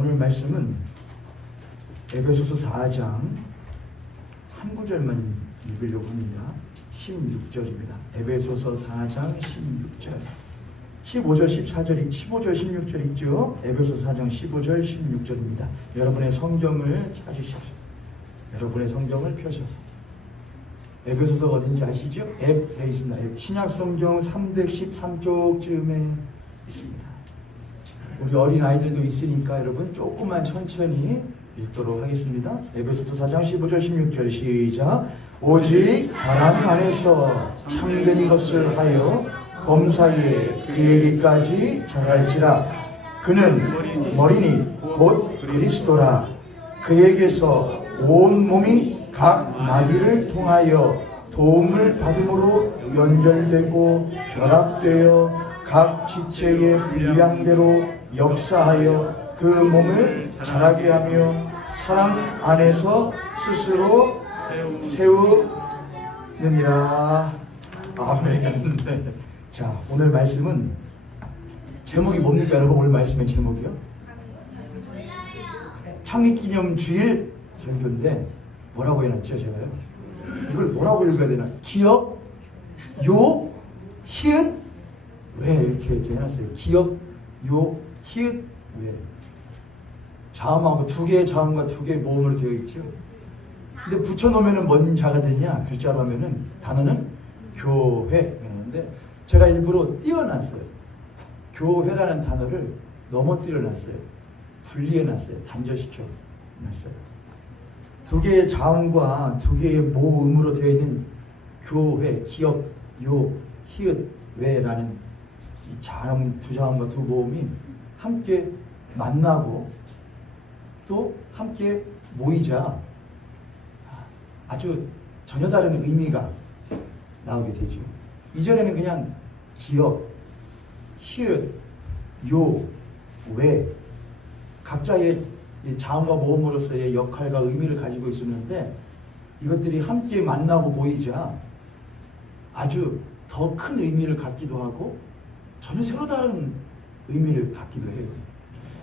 오늘 말씀은 에베소서 4장 한 구절만 읽으려고 합니다. 16절입니다. 에베소서 4장 16절. 15절, 14절, 15절, 16절 있죠? 에베소서 4장 15절, 16절입니다. 여러분의 성경을 찾으십시오. 여러분의 성경을 펴셔서. 에베소서가 어딘지 아시죠? 앱 되어 있습니다. 앱. 신약성경 313쪽쯤에 있습니다. 우리 어린 아이들도 있으니까 여러분 조금만 천천히 읽도록 하겠습니다. 에베소서 4장 15절 16절 시작. 오직 사랑 안에서 참된 것을 하여 범사에 그에게까지 자랄지라. 그는 머리니 곧 그리스도라. 그에게서 온 몸이 각 마디를 통하여 도움을 받음으로 연결되고 결합되어 각 지체의 분량대로 역사하여 그 몸을 자라게 하며 사랑 안에서 스스로 세우느니라. 아멘. 자, 오늘 말씀은 제목이 뭡니까 여러분? 오늘 말씀의 제목이요? 창립기념주일 설교인데 뭐라고 해놨죠 제가요? 이걸 뭐라고 읽어야 되나? 기역, 요, 히읗, 왜 이렇게 해놨어요? 기역, 요, 히읗, 왜? 자음하고 두 개의 자음과 두 개의 모음으로 되어 있죠. 근데 붙여놓으면 뭔 자가 되냐? 글자로 하면은 단어는 교회. 그러는데 제가 일부러 띄워놨어요. 교회라는 단어를 넘어뜨려놨어요. 분리해놨어요. 단절시켜 놨어요. 두 개의 자음과 두 개의 모음으로 되어 있는 교회, 기역, 요, 히읗, 왜라는 이 자음, 두 자음과 두 모음이 함께 만나고 또 함께 모이자 아주 전혀 다른 의미가 나오게 되죠. 이전에는 그냥 기역, 히읗, 요, 왜 각자의 자음과 모음으로서의 역할과 의미를 가지고 있었는데 이것들이 함께 만나고 모이자 아주 더 큰 의미를 갖기도 하고 전혀 새로 다른 의미를 갖기도 해요.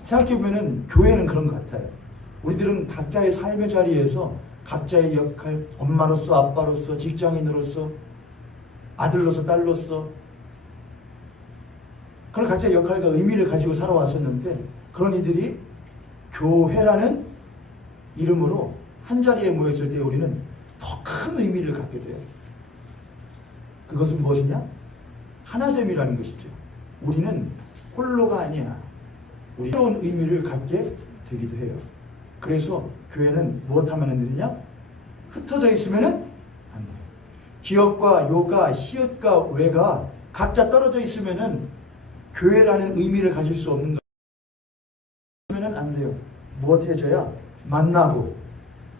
생각해보면 교회는 그런 것 같아요. 우리들은 각자의 삶의 자리에서 각자의 역할, 엄마로서, 아빠로서, 직장인으로서, 아들로서, 딸로서 그런 각자의 역할과 의미를 가지고 살아왔었는데 그런 이들이 교회라는 이름으로 한 자리에 모였을 때 우리는 더 큰 의미를 갖게 돼요. 그것은 무엇이냐? 하나됨이라는 것이죠. 우리는 홀로가 아니야. 우리 새로운 의미를 갖게 되기도 해요. 그래서 교회는 무엇하면 안 되느냐? 흩어져 있으면 안 돼요. 기역과 요가, 히읗과 왜가 각자 떨어져 있으면 교회라는 의미를 가질 수 없는 거면 안 돼요. 무엇해져야? 만나고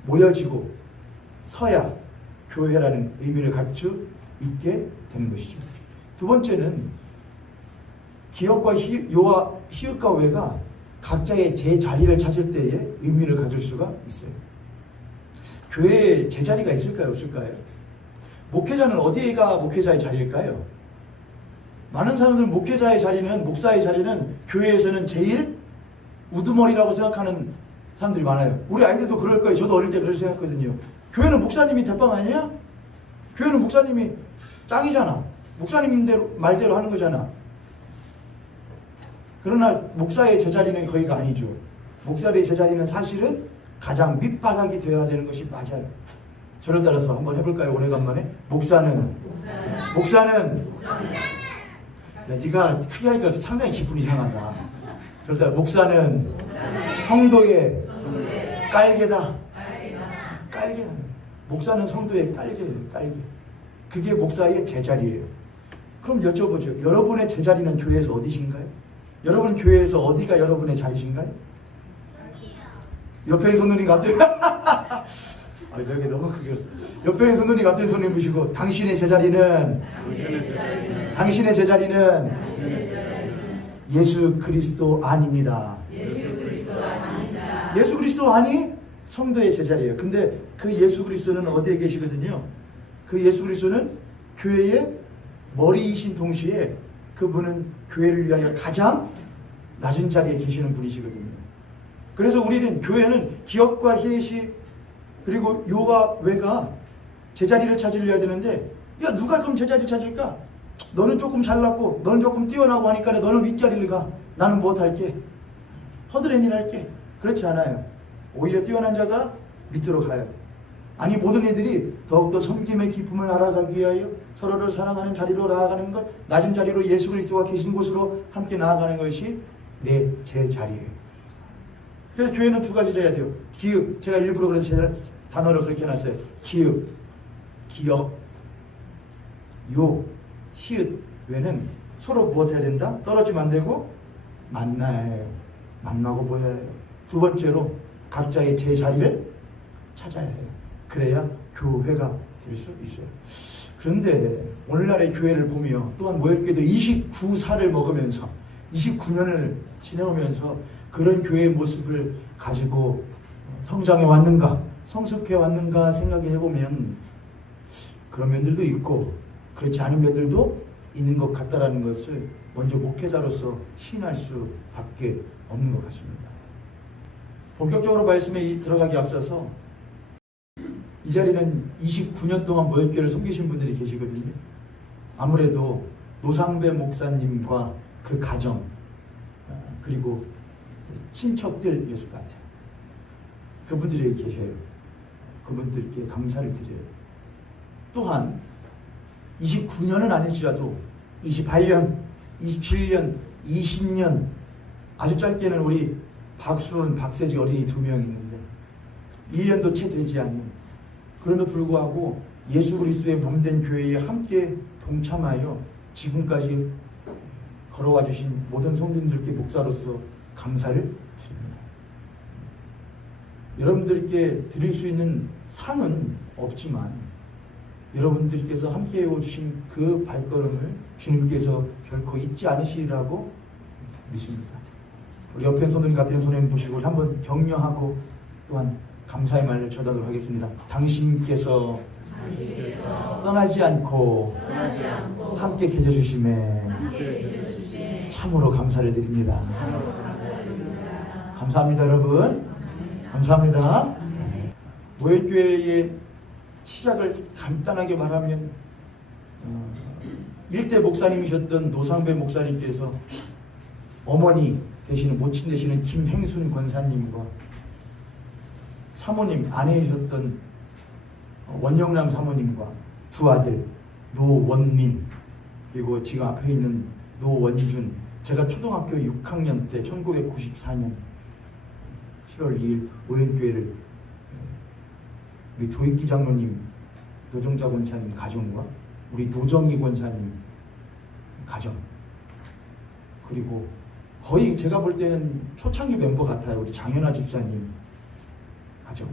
모여지고 서야 교회라는 의미를 갖출 수 있게 되는 것이죠. 두 번째는 기역과 요와 히읗과 왜가 각자의 제자리를 찾을 때에 의미를 가질 수가 있어요. 교회에 제자리가 있을까요? 없을까요? 목회자는 어디가 목회자의 자리일까요? 많은 사람들은 목회자의 자리는, 목사의 자리는 교회에서는 제일 우두머리라고 생각하는 사람들이 많아요. 우리 아이들도 그럴 거예요. 저도 어릴 때 그렇게 생각했거든요. 교회는 목사님이 대빵 아니야? 교회는 목사님이 짱이잖아. 목사님 말대로 하는 거잖아. 그러나 목사의 제자리는 거기가 아니죠. 목사의 제자리는 사실은 가장 밑바닥이 되어야 되는 것이 맞아요. 저를 따라서 한번 해볼까요? 오래간만에. 목사는 야, 네가 크게 하니까 상당히 기분이 이상하다. 저를 따라 목사는 성도의 깔개다. 깔개. 목사는 성도의 깔개예요. 깔개. 그게 목사의 제자리예요. 그럼 여쭤보죠. 여러분의 제자리는 교회에서 어디신가요? 여러분 교회에서 어디가 여러분의 자리신가요? 옆에 있는 손님이 갑자기 여기 너무 크게 옆에 있는 손님이 갑자기 손님 보시고 당신의 제자리는 예수 그리스도 아닙니다. 예수 그리스도 아니? 성도의 제자리예요. 근데 그 예수 그리스도는 어디에 계시거든요? 그 예수 그리스도는 교회의 머리이신 동시에 그분은 교회를 위하여 가장 낮은 자리에 계시는 분이시거든요. 그래서 우리는 교회는 기업과 희애시 그리고 요가 외가 제자리를 찾으려야 되는데, 야 누가 그럼 제자리 찾을까? 너는 조금 잘났고 너는 조금 뛰어나고 하니까 너는 윗자리를 가. 나는 무엇 할게? 허드렛일 할게. 그렇지 않아요. 오히려 뛰어난 자가 밑으로 가요. 아니 모든 이들이 더욱더 섬김의 기쁨을 알아가기 위하여 서로를 사랑하는 자리로 나아가는 것, 낮은 자리로 예수 그리스도가 계신 곳으로 함께 나아가는 것이 제 자리예요. 그래서 교회는 두 가지를 해야 돼요. 기읍, 제가 일부러 그래서 제 단어를 그렇게 해놨어요. 기읍, 기역, 요, 히읗 외는 서로 무엇 해야 된다? 떨어지면 안 되고 만나야 해요. 만나고 보여야 해요. 두 번째로 각자의 제 자리를 찾아야 해요. 그래야 교회가 될 수 있어요. 그런데 오늘날의 교회를 보며 또한 모였기도 29살을 먹으면서 29년을 지내오면서 그런 교회의 모습을 가지고 성장해 왔는가, 성숙해 왔는가 생각해 보면 그런 면들도 있고 그렇지 않은 면들도 있는 것 같다라는 것을 먼저 목회자로서 시인할 수밖에 없는 것 같습니다. 본격적으로 말씀에 들어가기 앞서서 이 자리는 29년 동안 모욕교회를 섬기신 분들이 계시거든요. 아무래도 노상배 목사님과 그 가정 그리고 친척들 예수 같아요. 그분들이 계셔요. 그분들께 감사를 드려요. 또한 29년은 아닐지라도 28년, 27년, 20년 아주 짧게는 우리 박수은, 박세지 어린이 2명 있는데 1년도 채 되지 않는, 그럼에도 불구하고 예수 그리스도의 몸된 교회에 함께 동참하여 지금까지 걸어와 주신 모든 성도님들께 목사로서 감사를 드립니다. 여러분들께 드릴 수 있는 상은 없지만 여러분들께서 함께 해주신 그 발걸음을 주님께서 결코 잊지 않으시리라고 믿습니다. 우리 옆에 성도님 같은 손님 보시고 한번 격려하고 또한 감사의 말을 전하도록 하겠습니다. 당신께서 떠나지 않고 함께 계셔주심에 참으로 감사를 드립니다. 감사합니다, 여러분. 감사합니다. 모혈교회의 시작을 간단하게 말하면 1대 목사님이셨던 노상배 목사님께서 어머니 되시는, 모친 되시는 김행순 권사님과 사모님, 아내이셨던 원영남 사모님과 두 아들 노원민, 그리고 지금 앞에 있는 노원준, 제가 초등학교 6학년 때 1994년 7월 2일 오연교회를 우리 조익기 장로님, 노정자 권사님 가정과 우리 노정희 권사님 가정, 그리고 거의 제가 볼 때는 초창기 멤버 같아요. 우리 장현아 집사님 가정,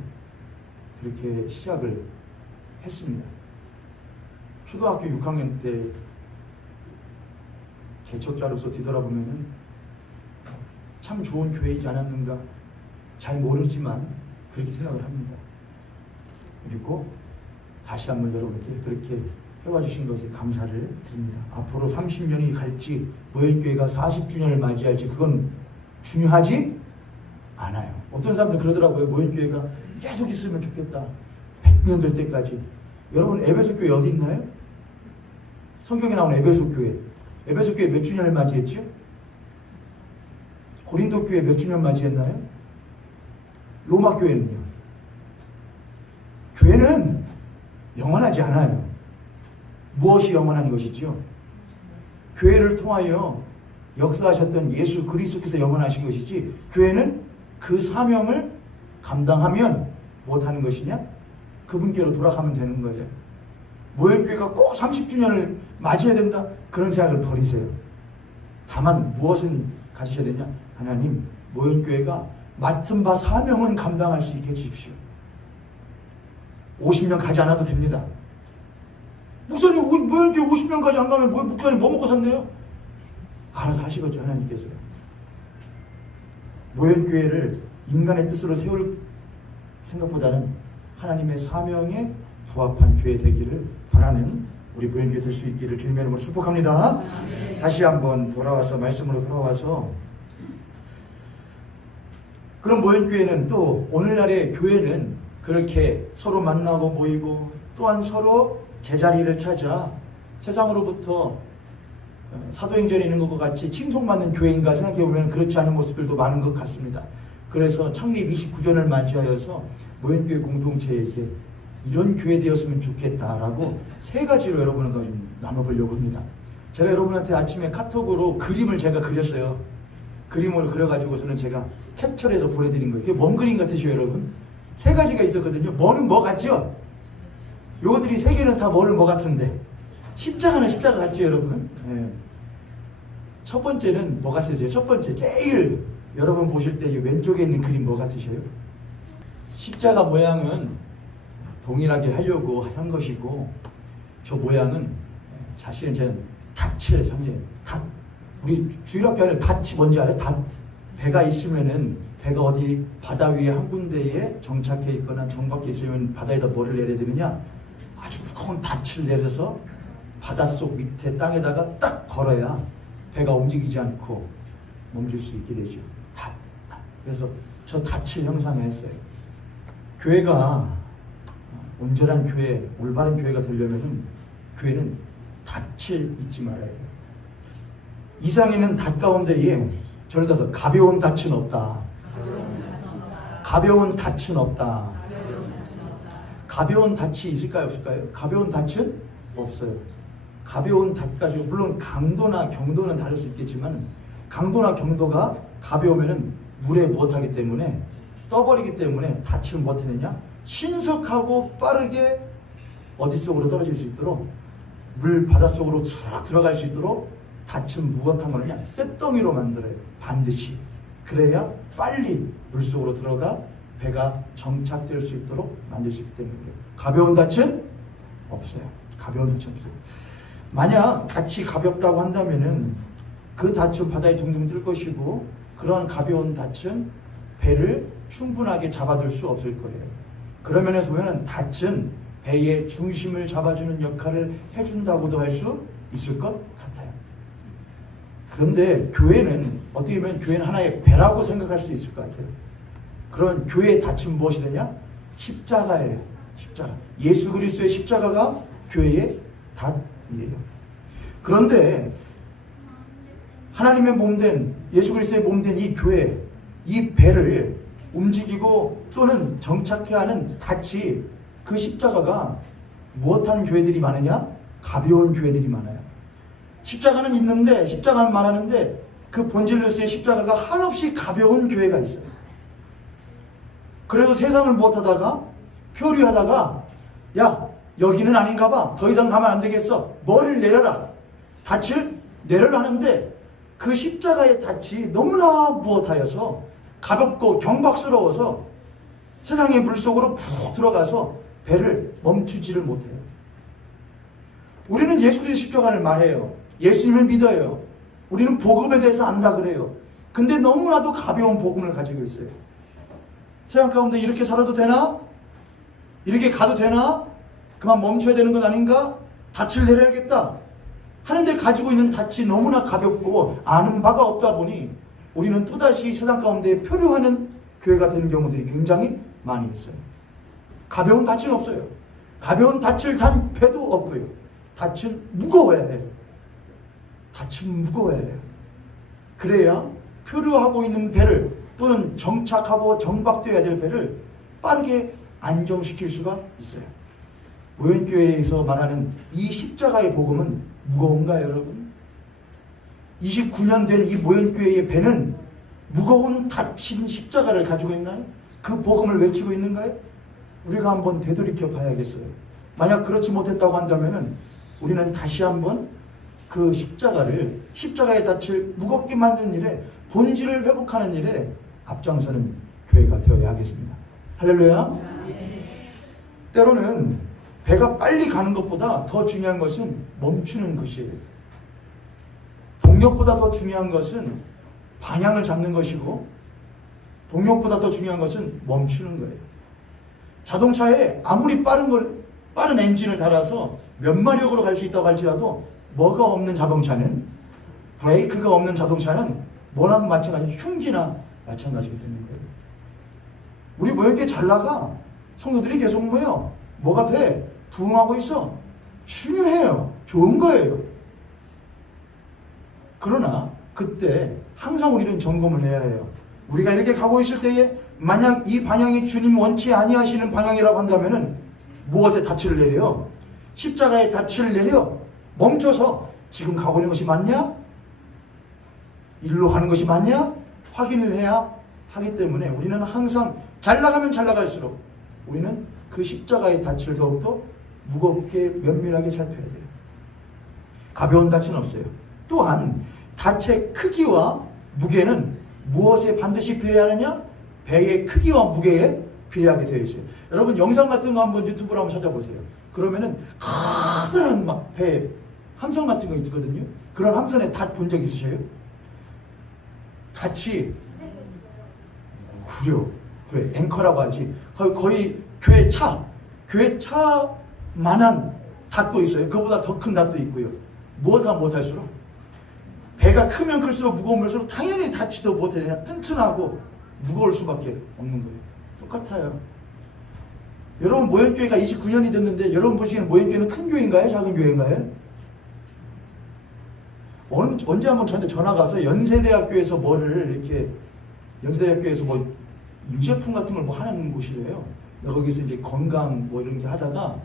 그렇게 시작을 했습니다. 초등학교 6학년 때 개척자로서 뒤돌아보면은 참 좋은 교회이지 않았는가, 잘 모르지만 그렇게 생각을 합니다. 그리고 다시 한번 여러분께 그렇게 해와 주신 것에 감사를 드립니다. 앞으로 30년이 갈지 모혈교회가 40주년을 맞이할지 그건 중요하지 않아요. 어떤 사람들 그러더라고요. 모혈교회가 계속 있으면 좋겠다, 100년 될 때까지. 여러분 에베소 교회 어디 있나요? 성경에 나오는 에베소 교회. 에베소 교회 몇 주년을 맞이했죠? 고린도 교회 몇 주년 맞이했나요? 로마 교회는요? 교회는 영원하지 않아요. 무엇이 영원한 것이죠? 교회를 통하여 역사하셨던 예수 그리스도께서 영원하신 것이지, 교회는 그 사명을 감당하면 못하는 것이냐? 그분께로 돌아가면 되는 거예요. 모혈교회가 꼭 30주년을 맞이해야 된다, 그런 생각을 버리세요. 다만 무엇은 가지셔야 되냐? 하나님, 모혈교회가 맡은 바 사명은 감당할 수 있게 해주십시오. 50년 가지 않아도 됩니다. 목사님 모혈교회 50년까지 안 가면 목사님 뭐 먹고 산대요? 알아서 하시겠죠, 하나님께서요. 모혈교회를 인간의 뜻으로 세울 생각보다는 하나님의 사명에 부합한 교회 되기를 바라는 우리 모혈교회 될 수 있기를 주님의 이름으로 축복합니다. 다시 한번 돌아와서 말씀으로 돌아와서 그런 모형교회는 또 오늘날의 교회는 그렇게 서로 만나고 모이고 또한 서로 제자리를 찾아 세상으로부터 사도행전에 있는 것과 같이 칭송받는 교회인가 생각해보면 그렇지 않은 모습들도 많은 것 같습니다. 그래서 창립 29주년을 맞이하여서 모형교회 공동체에게 이런 교회 되었으면 좋겠다라고 세 가지로 여러분과 좀 나눠보려고 합니다. 제가 여러분한테 아침에 카톡으로 그림을 제가 그렸어요. 그림을 그려가지고서는 제가 캡처를 해서 보내드린 거예요. 그게 뭔 그림 같으시죠, 여러분? 세 가지가 있었거든요. 뭐는 뭐 같죠? 요것들이 세 개는 다 뭐는 뭐 같은데 십자가는 십자가 같죠, 여러분? 네. 첫 번째는 뭐 같으세요? 첫 번째, 제일 여러분 보실 때 왼쪽에 있는 그림 뭐 같으셔요? 십자가 모양은 동일하게 하려고 한 것이고, 저 모양은 사실은 저는 닻을 상징해요. 닻. 우리 주일학교 안에 닻이 뭔지 알아요? 닷. 배가 있으면은 배가 어디 바다 위에 한 군데에 정착해 있거나 정박해 있으면 바다에다 뭐를 내려야 되느냐? 아주 무거운 닻을 내려서 바닷속 밑에 땅에다가 딱 걸어야 배가 움직이지 않고 멈출 수 있게 되죠. 닷. 그래서 저 닻을 형상했어요. 교회가 온전한 교회, 올바른 교회가 되려면은 교회는 닻을 잊지 말아야 돼요. 이상에는 닷 가운데에 저를 따서 가벼운 닻은 없다. 가벼운 닻은 없다. 가벼운 닻이 있을까요, 없을까요? 가벼운 닻은 없어요. 가벼운 닷 가지고 물론 강도나 경도는 다를 수 있겠지만 강도나 경도가 가벼우면은 물에 무엇하기 때문에 떠버리기 때문에 닻을 무엇하느냐? 신속하고 빠르게 어디 속으로 떨어질 수 있도록 물 바닷속으로 쑥 들어갈 수 있도록 닻은 무엇한 거느냐? 쇳덩이로 만들어요. 반드시. 그래야 빨리 물속으로 들어가 배가 정착될 수 있도록 만들 수 있기 때문에 그래요. 가벼운 닻은 없어요. 가벼운 닻이 없어요. 만약 닻이 가볍다고 한다면은 그 닻은 바다에 둥둥 뜰 것이고 그런 가벼운 닻은 배를 충분하게 잡아둘 수 없을 거예요. 그런 면에서 보면 닻은 배의 중심을 잡아주는 역할을 해준다고도 할 수 있을 것 같아요. 그런데 교회는 어떻게 보면 교회는 하나의 배라고 생각할 수 있을 것 같아요. 그런 교회의 닻은 무엇이 되냐? 십자가예요. 십자가. 예수 그리스도의 십자가가 교회의 닻이에요. 그런데 하나님의 몸된 예수 그리스도의 몸된 이 교회, 이 배를 움직이고 또는 정착해야 하는 닻이 그 십자가가 무엇하는 교회들이 많으냐? 가벼운 교회들이 많아요. 십자가는 있는데 십자가는 말하는데 그 본질로서의 십자가가 한없이 가벼운 교회가 있어요. 그래서 세상을 무엇하다가 표류하다가 야 여기는 아닌가 봐. 더 이상 가면 안 되겠어. 뭐를 내려라. 닻을 내려라 하는데 그 십자가의 닻이 너무나 무엇하여서 가볍고 경박스러워서 세상의 물속으로 푹 들어가서 배를 멈추지를 못해요. 우리는 예수 그리스도의 십자가를 말해요. 예수님을 믿어요. 우리는 복음에 대해서 안다 그래요. 근데 너무나도 가벼운 복음을 가지고 있어요. 세상 가운데 이렇게 살아도 되나? 이렇게 가도 되나? 그만 멈춰야 되는 것 아닌가? 닻을 내려야겠다 하는데 가지고 있는 닻이 너무나 가볍고 아는 바가 없다 보니 우리는 또다시 세상 가운데 표류하는 교회가 되는 경우들이 굉장히 많이 있어요. 가벼운 닻은 없어요. 가벼운 닻을 단 배도 없고요. 닻은 무거워야 해요. 닻은 무거워야 해요. 그래야 표류하고 있는 배를 또는 정착하고 정박되어야 될 배를 빠르게 안정시킬 수가 있어요. 모형교회에서 말하는 이 십자가의 복음은 무거운가요, 여러분? 29년 된 이 모형교회의 배는 무거운 닫힌 십자가를 가지고 있나요? 그 복음을 외치고 있는가요? 우리가 한번 되돌이켜 봐야겠어요. 만약 그렇지 못했다고 한다면 우리는 다시 한번 그 십자가의 닻을 무겁게 만드는 일에 본질을 회복하는 일에 앞장서는 교회가 되어야 하겠습니다. 할렐루야. 때로는 배가 빨리 가는 것보다 더 중요한 것은 멈추는 것이에요. 동력보다 더 중요한 것은 방향을 잡는 것이고 동력보다 더 중요한 것은 멈추는 거예요. 자동차에 아무리 빠른 엔진을 달아서 몇 마력으로 갈 수 있다고 할지라도 뭐가 없는 자동차는 브레이크가 없는 자동차는 뭐랑 마찬가지 흉기나 마찬가지가 되는 거예요. 우리 모형교회 잘 나가. 성도들이 계속 모여. 뭐가 돼? 부흥하고 있어. 중요해요. 좋은 거예요. 그러나 그때 항상 우리는 점검을 해야 해요. 우리가 이렇게 가고 있을 때에 만약 이 방향이 주님 원치 아니하시는 방향이라고 한다면은 무엇에 닻을 내려? 십자가에 닻을 내려 멈춰서 지금 가고 있는 것이 맞냐? 일로 가는 것이 맞냐? 확인을 해야 하기 때문에 우리는 항상 잘 나가면 잘 나갈수록 우리는 그 십자가의 닻을 더욱더 무겁게 면밀하게 살펴야 돼요. 가벼운 닻은 없어요. 또한 닻의 크기와 무게는 무엇에 반드시 비례하느냐? 배의 크기와 무게에 비례하게 되어 있어요. 여러분 영상 같은 거 한번 유튜브로 한번 찾아보세요. 그러면은 커다란 막 배 함선 같은 거 있거든요. 그런 함선에 닷 본 적 있으세요? 닷이 구려 그래 앵커라고 하지. 거의 교회 차만한 닷도 있어요. 그보다 더 큰 닷도 있고요. 못할수록 배가 크면 클수록 무거우면서 당연히 닿지도 못해. 그냥 튼튼하고 무거울 수밖에 없는 거예요. 똑같아요. 여러분 모형교회가 29년이 됐는데 여러분 보시기에는 모형교회는 큰 교회인가요? 작은 교회인가요? 언제 한번 저한테 전화가 와서 연세대학교에서 연세대학교에서 뭐 유제품 같은 걸 뭐 하는 곳이래요. 거기서 이제 건강 뭐 이런 게 하다가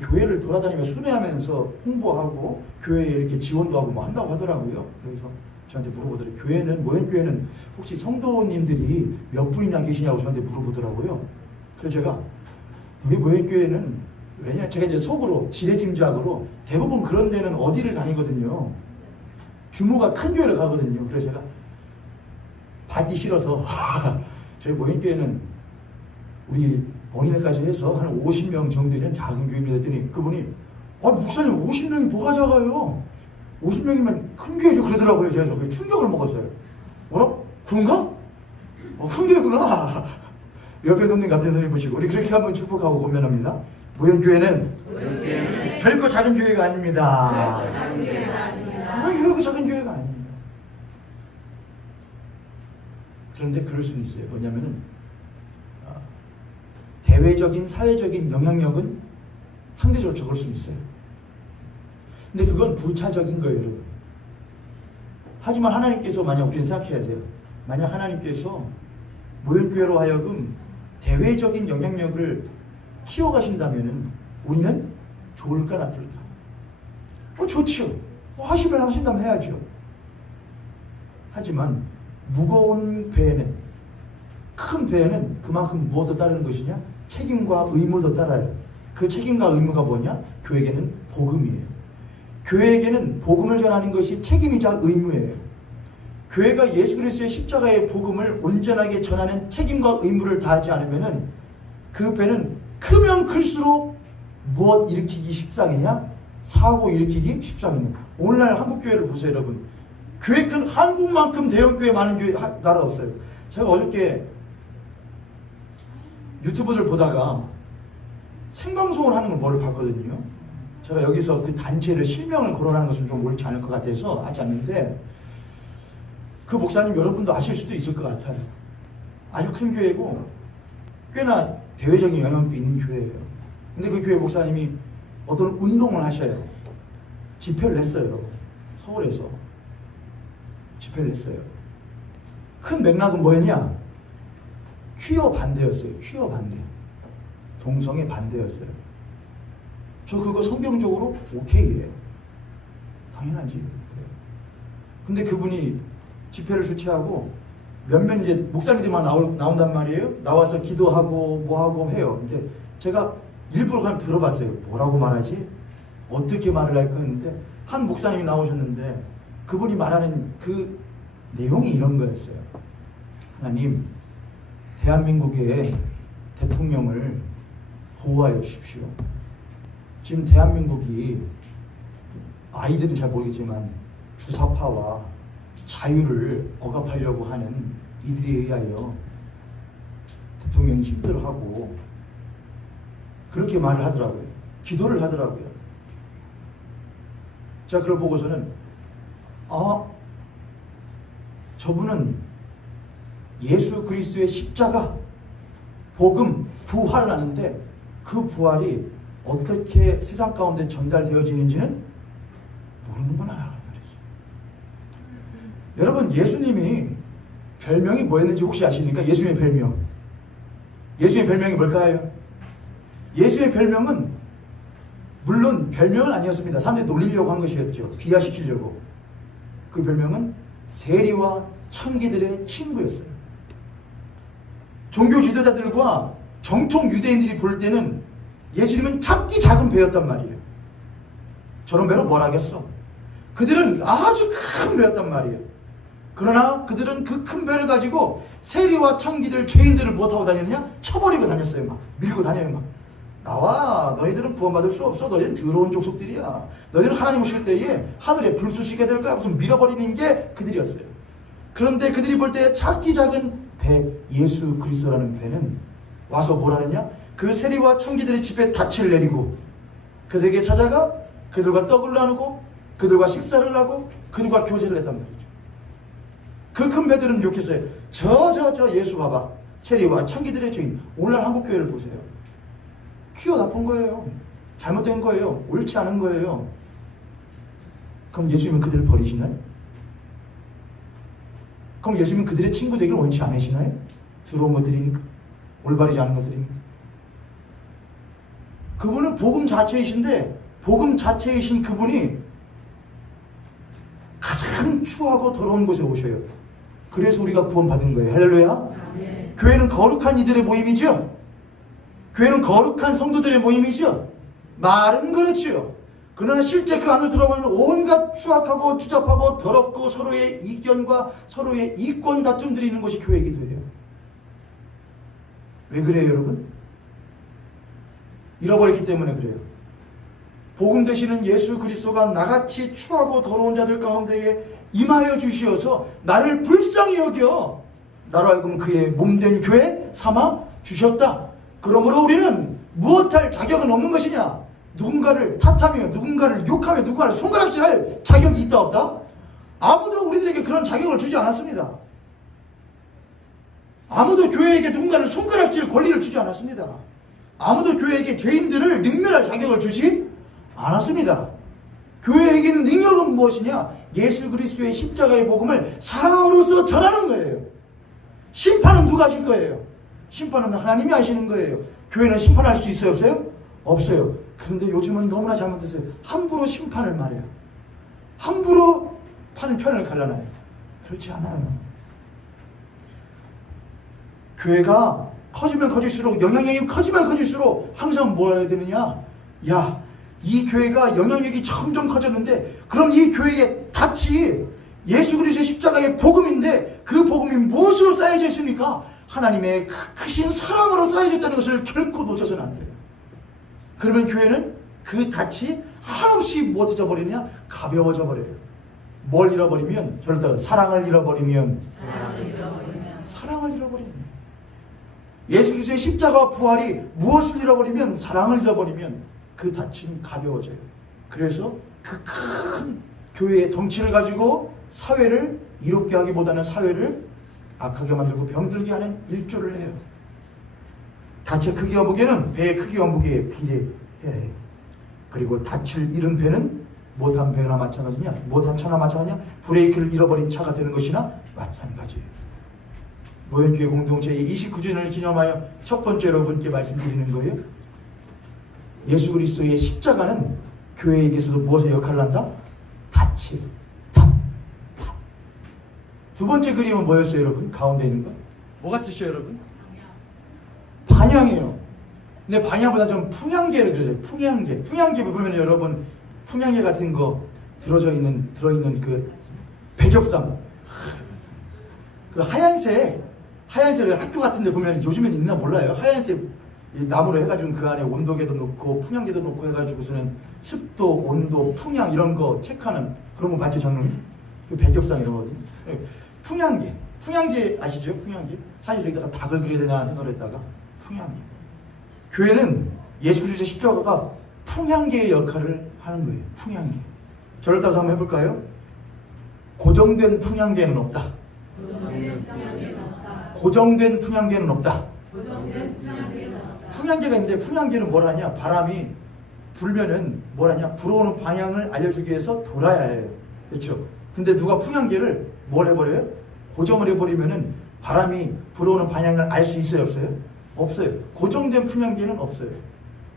교회를 돌아다니며 순회하면서 홍보하고 교회에 이렇게 지원도 하고 뭐 한다고 하더라고요. 그래서 저한테 물어보더라고요. 모형교회는 혹시 성도님들이 몇 분이나 계시냐고 저한테 물어보더라고요. 그래서 제가 우리 모형교회는 왜냐 제가 이제 속으로 지레짐작으로 대부분 그런 데는 어디를 다니거든요. 규모가 큰 교회를 가거든요. 그래서 제가 받기 싫어서 저희 모형교회는 우리 어린이까지 해서 한 50명 정도 되는 작은 교회입니다 했더니 그분이 목사님 50명이 뭐가 작아요? 50명이면 큰 교회죠 그러더라고요. 그래서 충격을 먹었어요. 뭐라? 그런가? 큰 교회구나. 옆에 손님 같은 손님 보시고 우리 그렇게 한번 축복하고 권면합니다. 모형교회는 결코 작은 교회가 아닙니다. 결코 작은 교회가 아닙니다. 그런데 그럴 수는 있어요. 뭐냐면은 대외적인 사회적인 영향력은 상대적으로 적을 수는 있어요. 근데 그건 부차적인 거예요, 여러분. 하지만 하나님께서 만약 우리는 생각해야 돼요. 만약 하나님께서 모형교회로 하여금 대외적인 영향력을 키워가신다면 우리는 좋을까 나쁠까? 좋지요. 하시면 하신다면 해야죠. 하지만 무거운 배에는 큰 배에는 그만큼 무엇도 따르는 것이냐? 책임과 의무도 따라요. 그 책임과 의무가 뭐냐? 교회에게는 복음이에요. 교회에게는 복음을 전하는 것이 책임이자 의무예요. 교회가 예수 그리스도의 십자가의 복음을 온전하게 전하는 책임과 의무를 다하지 않으면 그 배는 크면 클수록 무엇 일으키기 십상이냐? 사고 일으키기 십상이냐? 오늘날 한국교회를 보세요, 여러분. 교회 큰 한국만큼 대형교회 많은 교회 나라 없어요. 제가 어저께 유튜브를 보다가 생방송을 하는 걸 뭐를 봤거든요. 제가 여기서 그 단체를 실명을 거론하는 것은 좀 옳지 않을 것 같아서 하지 않는데 그 목사님 여러분도 아실 수도 있을 것 같아요. 아주 큰 교회고 꽤나 대외적인 영향도 있는 교회예요. 근데 그 교회 목사님이 어떤 운동을 하셔요. 집회를 했어요. 서울에서 집회를 했어요. 큰 맥락은 뭐였냐? 퀴어 반대였어요. 퀴어 반대. 동성애 반대였어요. 저 그거 성경적으로 오케이예요. 당연하지. 근데 그분이 집회를 주최하고 몇몇 이제 목사님들만 나온단 말이에요. 나와서 기도하고 뭐하고 해요. 근데 제가 일부러 그냥 들어봤어요. 뭐라고 말하지? 어떻게 말을 할까 했는데 한 목사님이 나오셨는데 그분이 말하는 그 내용이 이런 거였어요. 하나님, 대한민국의 대통령을 보호하여 주십시오. 지금 대한민국이 아이들은 잘 모르겠지만 주사파와 자유를 억압하려고 하는 이들에 의하여 대통령이 힘들어하고 그렇게 말을 하더라고요. 기도를 하더라고요. 자, 그걸 보고서는 저분은 예수 그리스도의 십자가 복음, 부활을 하는데 그 부활이 어떻게 세상 가운데 전달되어지는지는 모르는구나. 여러분, 예수님이 별명이 뭐였는지 혹시 아십니까? 예수님의 별명. 예수님의 별명이 뭘까요? 예수님의 별명은 물론 별명은 아니었습니다. 사람들이 놀리려고 한 것이었죠. 비하시키려고. 그 별명은 세리와 천기들의 친구였어요. 종교 지도자들과 정통 유대인들이 볼 때는 예수님은 작디 작은 배였단 말이에요. 저런 배로 뭘 하겠어? 그들은 아주 큰 배였단 말이에요. 그러나 그들은 그 큰 배를 가지고 세리와 천기들, 죄인들을 못하고 다녔냐? 쳐버리고 다녔어요. 막 밀고 다녀요. 막 나와, 너희들은 구원받을 수 없어. 너희들은 더러운 족속들이야. 너희들은 하나님 오실 때에 하늘에 불쏘시게 될 거야. 무슨 밀어버리는 게 그들이었어요. 그런데 그들이 볼 때 작기 작은 배, 예수 그리스도라는 배는 와서 뭘 하느냐? 그 세리와 천기들의 집에 닻을 내리고 그들에게 찾아가 그들과 떡을 나누고 그들과 식사를 하고 그들과 교제를 했단 말이죠. 그 큰 배들은 욕했어요. 저 예수 봐봐. 세리와 천기들의 주인. 오늘날 한국교회를 보세요. 퀴어 나쁜 거예요. 잘못된 거예요. 옳지 않은 거예요. 그럼 예수님은 그들을 버리시나요? 그럼 예수님은 그들의 친구 되기를 원치 않으시나요? 들어온 것들이니까. 올바르지 않은 것들이니까. 그분은 복음 자체이신데 복음 자체이신 그분이 가장 추하고 더러운 곳에 오셔요. 그래서 우리가 구원받은 거예요. 할렐루야. 네. 교회는 거룩한 이들의 모임이죠. 교회는 거룩한 성도들의 모임이죠. 말은 그렇지요. 그러나 실제 그 안을 들어보면 온갖 추악하고 추잡하고 더럽고 서로의 이견과 서로의 이권 다툼들이 있는 것이 교회이기도 해요. 왜 그래요, 여러분? 잃어버렸기 때문에 그래요. 복음 되시는 예수 그리스도가 나같이 추하고 더러운 자들 가운데에 임하여 주시어서 나를 불쌍히 여겨 나로 하여금 그의 몸된 교회 삼아 주셨다. 그러므로 우리는 무엇할 자격은 없는 것이냐? 누군가를 탓하며 누군가를 욕하며 누군가를 손가락질할 자격이 있다 없다? 아무도 우리들에게 그런 자격을 주지 않았습니다. 아무도 교회에게 누군가를 손가락질 권리를 주지 않았습니다. 아무도 교회에게 죄인들을 능멸할 자격을 주지 않았습니다. 교회에게는 능력은 무엇이냐? 예수 그리스도의 십자가의 복음을 사랑으로서 전하는 거예요. 심판은 누가 하실 거예요? 심판은 하나님이 하시는 거예요. 교회는 심판할 수 있어요? 없어요? 없어요. 그런데 요즘은 너무나 잘못했어요. 함부로 심판을 말해요. 함부로 편을 갈라놔요. 그렇지 않아요. 교회가 커지면 커질수록, 영향력이 커지면 커질수록 항상 뭐 해야 되느냐? 야, 이 교회가 영향력이 점점 커졌는데 그럼 이 교회의 닻이 예수 그리스도의 십자가의 복음인데 그 복음이 무엇으로 쌓여져 있습니까? 하나님의 크신 사랑으로 쌓여졌다는 것을 결코 놓쳐서는 안 돼요. 그러면 교회는 그 닻이 한없이 무엇해져 버리느냐? 가벼워져 버려요. 뭘 잃어버리면? 저를 따라 사랑을 잃어버리면 사랑을 잃어버리면 예수 그리스도의 십자가 부활이 무엇을 잃어버리면? 사랑을 잃어버리면 그 닻은 가벼워져요. 그래서 그 큰 교회의 덩치를 가지고 사회를 이롭게 하기보다는 사회를 악하게 만들고 병들게 하는 일조를 해요. 닻의 크기와 무게는 배의 크기와 무게에 비례해야 해요. 그리고 닻을 잃은 배는 못한 배나 마찬가지냐? 못한 차나 마찬가지냐? 브레이크를 잃어버린 차가 되는 것이나 마찬가지예요. 노현교회 공동체의 29주년을 기념하여 첫 번째 여러분께 말씀드리는 거예요. 예수 그리스도의 십자가는 교회에게서도 무엇의 역할을 한다? 닻이. 두 번째 그림은 뭐였어요, 여러분? 가운데 있는 거? 뭐 같으시죠, 여러분? 반향이에요. 근데 반향보다 좀 풍향계를 그려줘요. 풍향계. 풍향계 보면 여러분, 풍향계 같은 거 들어있는 그 백엽상. 그 하얀색 학교 같은 데 보면 요즘엔 있나 몰라요. 하얀색 나무로 해가지고 그 안에 온도계도 넣고 풍향계도 넣고 해가지고서는 습도, 온도, 풍향 이런 거 체크하는 그런 거 맞죠, 장로님? 그 백엽상 이런 거거든요. 풍향계 아시죠? 풍향계. 사실 저기다가 닭을 그려야 되나 생각을 했다가 풍향계. 교회는 예수 그리스도의 십자가가 풍향계의 역할을 하는 거예요. 풍향계. 저를 따라서 한번 해볼까요? 고정된 풍향계는 없다. 고정된 풍향계는 없다. 고정된 풍향계가 없다. 풍향계가 있는데 풍향계는 뭘 하냐? 바람이 불면은 뭘 하냐? 불어오는 방향을 알려주기 위해서 돌아야 해요. 그렇죠? 근데 누가 풍향계를 뭘 해버려요? 고정을 해버리면은 바람이 불어오는 방향을 알 수 있어요? 없어요? 없어요. 고정된 풍향계는 없어요.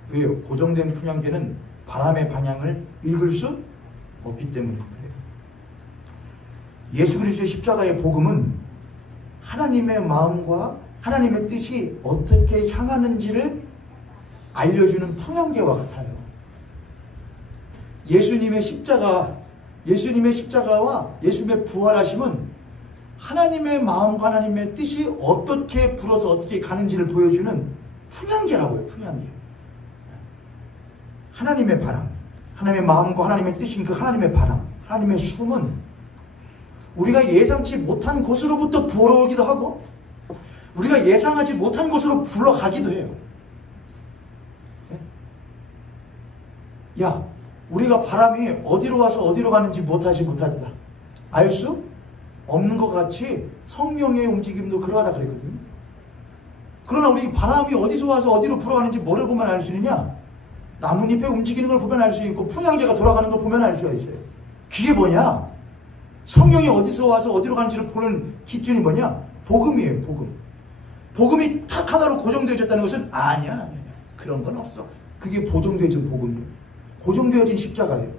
왜요? 고정된 풍향계는 바람의 방향을 읽을 수 없기 때문에 그래요. 예수 그리스도의 십자가의 복음은 하나님의 마음과 하나님의 뜻이 어떻게 향하는지를 알려주는 풍향계와 같아요. 예수님의 십자가와 예수님의 부활하심은 하나님의 마음과 하나님의 뜻이 어떻게 불어서 어떻게 가는지를 보여주는 풍향계라고요. 풍향계. 하나님의 바람, 하나님의 마음과 하나님의 뜻인 그 하나님의 바람, 하나님의 숨은 우리가 예상치 못한 곳으로부터 불어오기도 하고 우리가 예상하지 못한 곳으로 불러가기도 해요. 야, 우리가 바람이 어디로 와서 어디로 가는지 못하다. 알 수 없는 것 같이 성령의 움직임도 그러하다 그랬거든요. 그러나 우리 바람이 어디서 와서 어디로 불어가는지 뭐를 보면 알 수 있느냐? 나뭇잎에 움직이는 걸 보면 알 수 있고 풍향계가 돌아가는 걸 보면 알 수가 있어요. 그게 뭐냐? 성령이 어디서 와서 어디로 가는지를 보는 기준이 뭐냐? 복음이에요. 복음이 딱 하나로 고정되어졌다는 것은 아니야. 그런 건 없어. 그게 고정되어진 복음이에요. 고정되어진 십자가예요.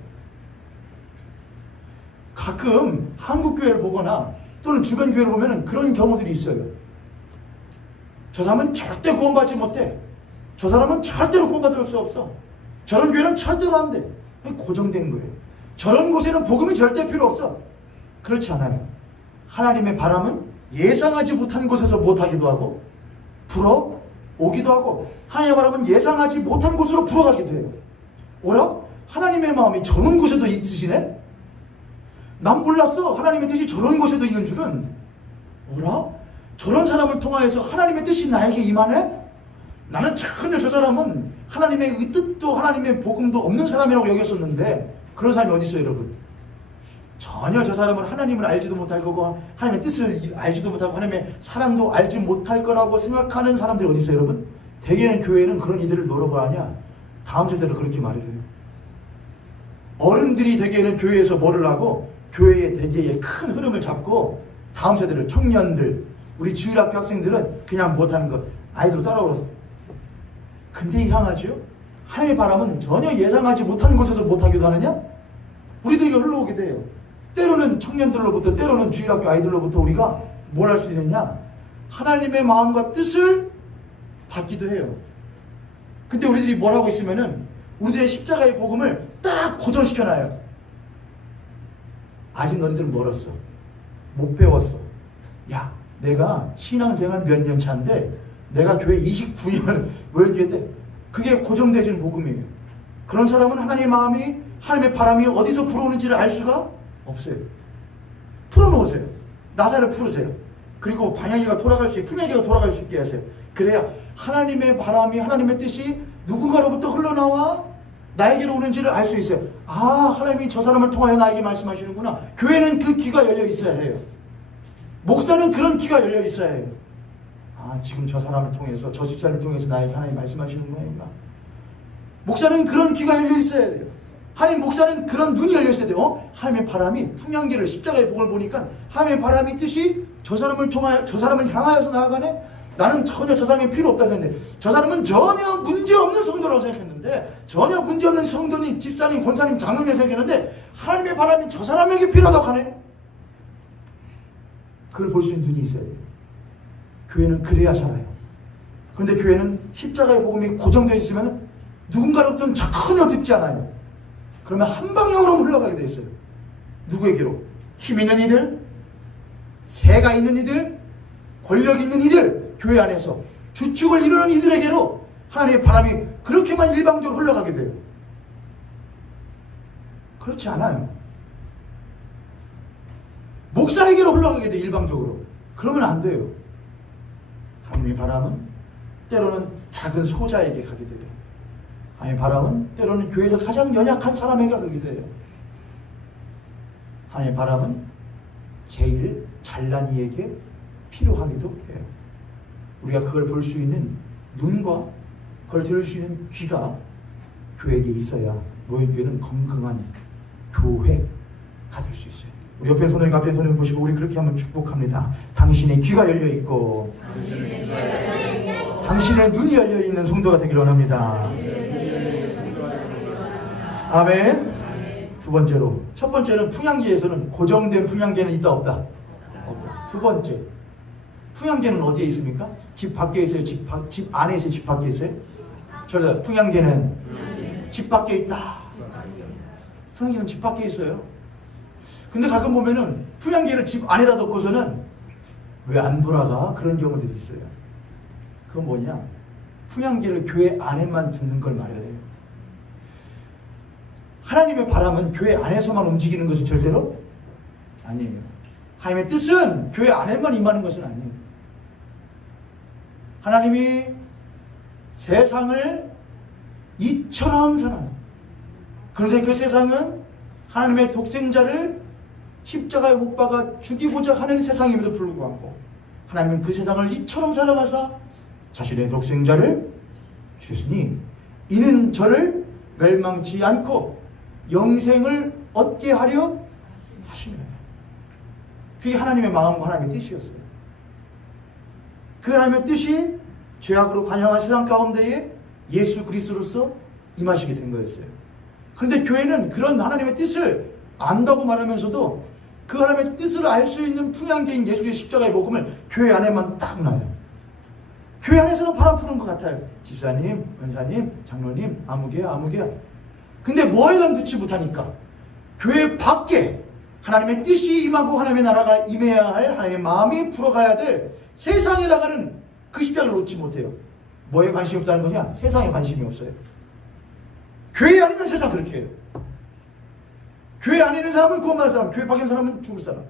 가끔 한국 교회를 보거나 또는 주변 교회를 보면 그런 경우들이 있어요. 저 사람은 절대 구원받지 못해. 저 사람은 절대로 구원받을 수 없어. 저런 교회는 절대로 안 돼. 고정된 거예요. 저런 곳에는 복음이 절대 필요 없어. 그렇지 않아요. 하나님의 바람은 예상하지 못한 곳에서 못하기도 하고 불어오기도 하고 하나님의 바람은 예상하지 못한 곳으로 불어가기도 해요. 오라? 하나님의 마음이 저런 곳에도 있으시네? 난 몰랐어. 하나님의 뜻이 저런 곳에도 있는 줄은. 오라? 저런 사람을 통하여서 하나님의 뜻이 나에게 임하네? 나는 전혀 저 사람은 하나님의 뜻도 하나님의 복음도 없는 사람이라고 여겼었는데 그런 사람이 어디 있어요, 여러분? 전혀 저 사람은 하나님을 알지도 못할 거고 하나님의 뜻을 알지도 못하고 하나님의 사랑도 알지 못할 거라고 생각하는 사람들이 어디 있어요, 여러분? 대개는 교회는 그런 이들을 뭐라고 하냐? 다음 세대로 그렇게 말을 해요. 어른들이 대개는 교회에서 뭐를 하고 교회의 대개의 큰 흐름을 잡고 다음 세대를 청년들 우리 주일학교 학생들은 그냥 못하는 거 아이들 따라오고. 근데 이상하죠? 하나님의 바람은 전혀 예상하지 못한 곳에서 못하기도 하느냐? 우리들에게 흘러오게 돼요. 때로는 청년들로부터 때로는 주일학교 아이들로부터 우리가 뭘 할 수 있느냐? 하나님의 마음과 뜻을 받기도 해요. 근데 우리들이 뭘 하고 있으면은 우리들의 십자가의 복음을 딱 고정시켜놔요. 아직 너희들은 멀었어. 못 배웠어. 야, 내가 신앙생활 몇 년 차인데 내가 교회 29년을 모여있게 돼. 그게 고정되어진 복음이에요. 그런 사람은 하나님의 마음이 하나님의 바람이 어디서 불어오는지를 알 수가 없어요. 풀어놓으세요. 나사를 풀으세요. 그리고 방향이가 돌아갈 수 있게 풍향이가 돌아갈 수 있게 하세요. 그래야 하나님의 바람이 하나님의 뜻이 누군가로부터 흘러나와 나에게로 오는지를 알 수 있어요. 아, 하나님이 저 사람을 통하여 나에게 말씀하시는구나. 교회는 그 귀가 열려 있어야 해요. 목사는 그런 귀가 열려 있어야 해요. 아, 지금 저 사람을 통해서 저 집사님을 통해서 나에게 하나님 말씀하시는 거구나. 목사는 그런 귀가 열려 있어야 돼요. 하나님 목사는 그런 눈이 열려 있어야 돼요. 하나님의 바람이 풍향계를 십자가의 복을 보니까 하나님의 바람이 뜻이 저 사람을 통하여 저 사람을 향하여서 나아가네. 나는 전혀 저 사람이 필요 없다 생각했는데 저 사람은 전혀 문제없는 성도라고 생각했는데 전혀 문제없는 성도님, 집사님, 권사님, 장로님 생각했는데 하나님의 바람이 저 사람에게 필요하다고 하네. 그걸 볼 수 있는 눈이 있어야 돼요. 교회는 그래야 살아요. 그런데 교회는 십자가의 복음이 고정되어 있으면 누군가로부터는 전혀 듣지 않아요. 그러면 한 방향으로 흘러가게 돼 있어요. 누구에게로? 힘 있는 이들, 세가 있는 이들, 권력 있는 이들, 교회 안에서 주축을 이루는 이들에게로 하나님의 바람이 그렇게만 일방적으로 흘러가게 돼요. 그렇지 않아요. 목사에게로 흘러가게 돼요. 일방적으로. 그러면 안 돼요. 하나님의 바람은 때로는 작은 소자에게 가게 돼요. 하나님의 바람은 때로는 교회에서 가장 연약한 사람에게 가게 돼요. 하나님의 바람은 제일 잘난 이에게 필요하기도 해요. 우리가 그걸 볼 수 있는 눈과 그걸 들을 수 있는 귀가 교회에게 있어야 모형교회는 건강한 교회가 될 수 있어요. 우리 옆에 손을 앞에 손을 보시고 우리 그렇게 한번 축복합니다. 당신의 귀가 열려 있고 당신의 눈이 열려 있는 성도가 되기를 원합니다. 아멘. 두 번째로, 첫 번째는 풍향계에서는 고정된 풍향계는 있다 없다? 없다. 두 번째, 풍향계는 어디에 있습니까? 집 밖에 있어요? 집 안에 있어요? 집 밖에 있어요? 저를 풍향계는 집 밖에 있다. 풍향계는 집 밖에 있어요. 근데 가끔 보면은 풍향계를 집 안에다 놓고서는 왜 안 돌아가? 그런 경우들이 있어요. 그건 뭐냐? 풍향계를 교회 안에만 두는 걸 말해요. 하나님의 바람은 교회 안에서만 움직이는 것은 절대로 아니에요. 하나님의 뜻은 교회 안에만 임하는 것은 아니에요. 하나님이 세상을 이처럼 사랑해요. 그런데 그 세상은 하나님의 독생자를 십자가에 못 박아 죽이고자 하는 세상임에도 불구하고 하나님은 그 세상을 이처럼 사랑하사 자신의 독생자를 주시니 이는 저를 멸망치 않고 영생을 얻게 하려 하시며, 그게 하나님의 마음과 하나님의 뜻이었어요. 그 하나님의 뜻이 죄악으로 관영한 세상 가운데에 예수 그리스도로서 임하시게 된 거였어요. 그런데 교회는 그런 하나님의 뜻을 안다고 말하면서도 그 하나님의 뜻을 알 수 있는 풍향계인 예수의 십자가의 복음을 교회 안에만 딱 놔요. 교회 안에서는 바람 푸는 것 같아요. 집사님, 은사님, 장로님, 아무개야. 근데 뭐에만 넣지 못하니까 교회 밖에 하나님의 뜻이 임하고 하나님의 나라가 임해야 할 하나님의 마음이 풀어가야 될 세상에다가는 그 십자가를 놓지 못해요. 뭐에 관심이 없다는 거냐? 세상에 관심이 없어요. 교회 아니면 세상 그렇게 해요. 교회 안에 있는 사람은 구원받을 사람, 교회 밖에 있는 사람은 죽을 사람,